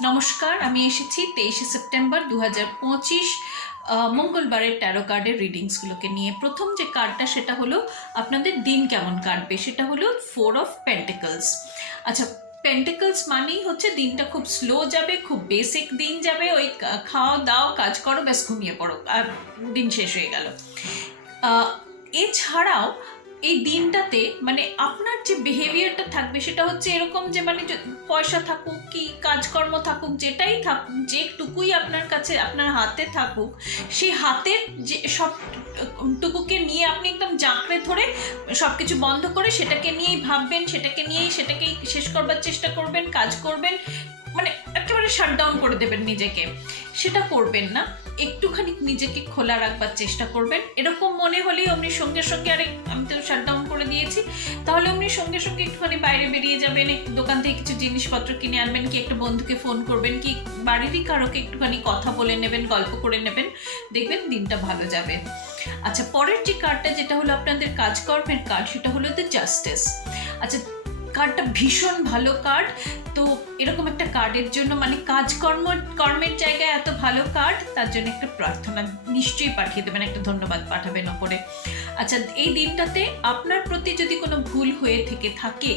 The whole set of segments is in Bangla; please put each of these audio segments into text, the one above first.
নমস্কার, আমি এসেছি 23শে সেপ্টেম্বর 2025 মঙ্গলবারের ট্যারো কার্ডের রিডিংসগুলোকে নিয়ে। প্রথম যে কার্ডটা সেটা হলো আপনাদের দিন কেমন কাটবে, সেটা হলো 4 অফ পেন্টিকলস। আচ্ছা, পেন্টিকলস মানেই হচ্ছে দিনটা খুব স্লো যাবে, খুব বেসিক দিন যাবে, ওই খাও দাও কাজ করো ব্যাস ঘুমিয়ে পড়ো আর দিন শেষ হয়ে গেল। এছাড়াও এই দিনটাতে মানে আপনার যে বিহেভিয়ারটা থাকবে সেটা হচ্ছে এরকম যে মানে পয়সা থাকুক কি কাজকর্ম থাকুক, যেটাই থাকুক, যেটুকুই আপনার কাছে আপনার হাতে থাকুক, সেই হাতের যে সবটুকুকে নিয়ে আপনি একদম জাঁকড়ে ধরে সব কিছু বন্ধ করে সেটাকে নিয়েই ভাববেন, সেটাকেই শেষ করবার চেষ্টা করবেন, কাজ করবেন, মানে একেবারে শাটডাউন করে দেবেন নিজেকে। সেটা করবেন না, একটুখানি নিজেকে খোলা রাখবার চেষ্টা করবেন। এরকম মনে হলেই অমনি সঙ্গে সঙ্গে আরে আমি তো শাটডাউন করে দিয়েছি, তাহলে অমনি সঙ্গে সঙ্গে একটুখানি বাইরে বেরিয়ে যাবেন, একটু দোকান থেকে কিছু জিনিসপত্র কিনে আনবেন, কি একটা বন্ধুকে ফোন করবেন, কি বাড়িরই কারোকে একটুখানি কথা বলে নেবেন, গল্প করে নেবেন, দেখবেন দিনটা ভালো যাবে। আচ্ছা, পরের যে কার্ডটা যেটা হলো আপনাদের কাজকর্মের কার্ড, সেটা হলো দ্য জাস্টিস। আচ্ছা, কার্ডটা ভীষণ ভালো কার্ড। তো এরকম একটা কার্ডের জন্য মানে কর্মের জায়গায় এত ভালো কার্ড, তার জন্য একটা প্রার্থনা নিশ্চয়ই পাঠিয়ে দেবেন, একটা ধন্যবাদ পাঠাবেন ওপরে। আচ্ছা, এই দিনটাতে আপনার প্রতি যদি কোনো ভুল হয়ে থাকে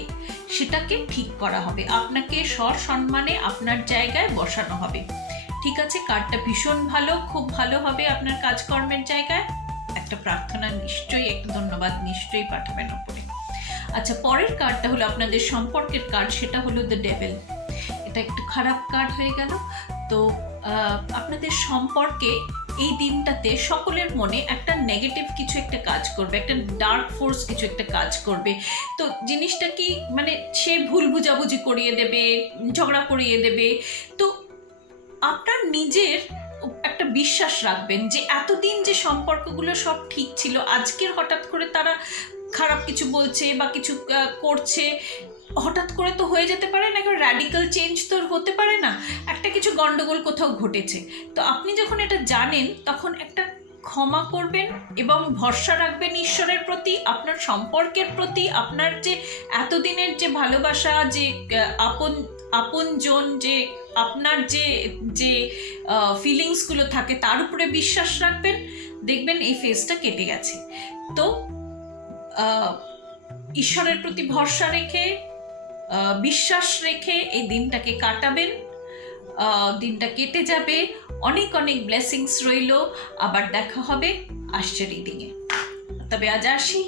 সেটাকে ঠিক করা হবে, আপনাকে সসম্মানে আপনার জায়গায় বসানো হবে। ঠিক আছে, কার্ডটা ভীষণ ভালো, খুব ভালো হবে আপনার কাজকর্মের জায়গায়। একটা প্রার্থনা নিশ্চয়ই, একটা ধন্যবাদ নিশ্চয়ই পাঠাবেন ওপরে। আচ্ছা, পরের কার্ডটা হলো আপনাদের সম্পর্কের কার্ড, সেটা হলো দ্য ডেভিল। এটা একটু খারাপ কার্ড হয়ে গেল। তো আপনাদের সম্পর্কে এই দিনটাতে সকলের মনে একটা নেগেটিভ কিছু একটা কাজ করবে, একটা ডার্ক ফোর্স কিছু একটা কাজ করবে। তো জিনিসটা কি মানে সে ভুল বুঝাবুঝি করিয়ে দেবে, ঝগড়া করিয়ে দেবে। তো আপনার নিজের একটা বিশ্বাস রাখবেন যে এতদিন যে সম্পর্কগুলো সব ঠিক ছিল, আজকের হঠাৎ করে তারা খারাপ কিছু বলছে বা কিছু করছে, হঠাৎ করে তো হয়ে যেতে পারে না, একটা র্যাডিক্যাল চেঞ্জ তো হতে পারে না, একটা কিছু গন্ডগোল কোথাও ঘটেছে। তো আপনি যখন এটা জানেন তখন একটা ক্ষমা করবেন এবং ভরসা রাখবেন ঈশ্বরের প্রতি, আপনার সম্পর্কের প্রতি, আপনার যে এতদিনের যে ভালোবাসা, যে আপনজন, যে আপনার যে ফিলিংসগুলো থাকে তার উপরে বিশ্বাস রাখবেন, দেখবেন এই ফেজটা কেটে গেছে। তো ঈশ্বরের প্রতি ভরসা রেখে, বিশ্বাস রেখে এই দিনটাকে কাটাবেন, দিনটা কেটে যাবে। অনেক অনেক ব্লেসিংস রইল। আবার দেখা হবে আসছে রিডিংয়ে। তবে আজ আসি।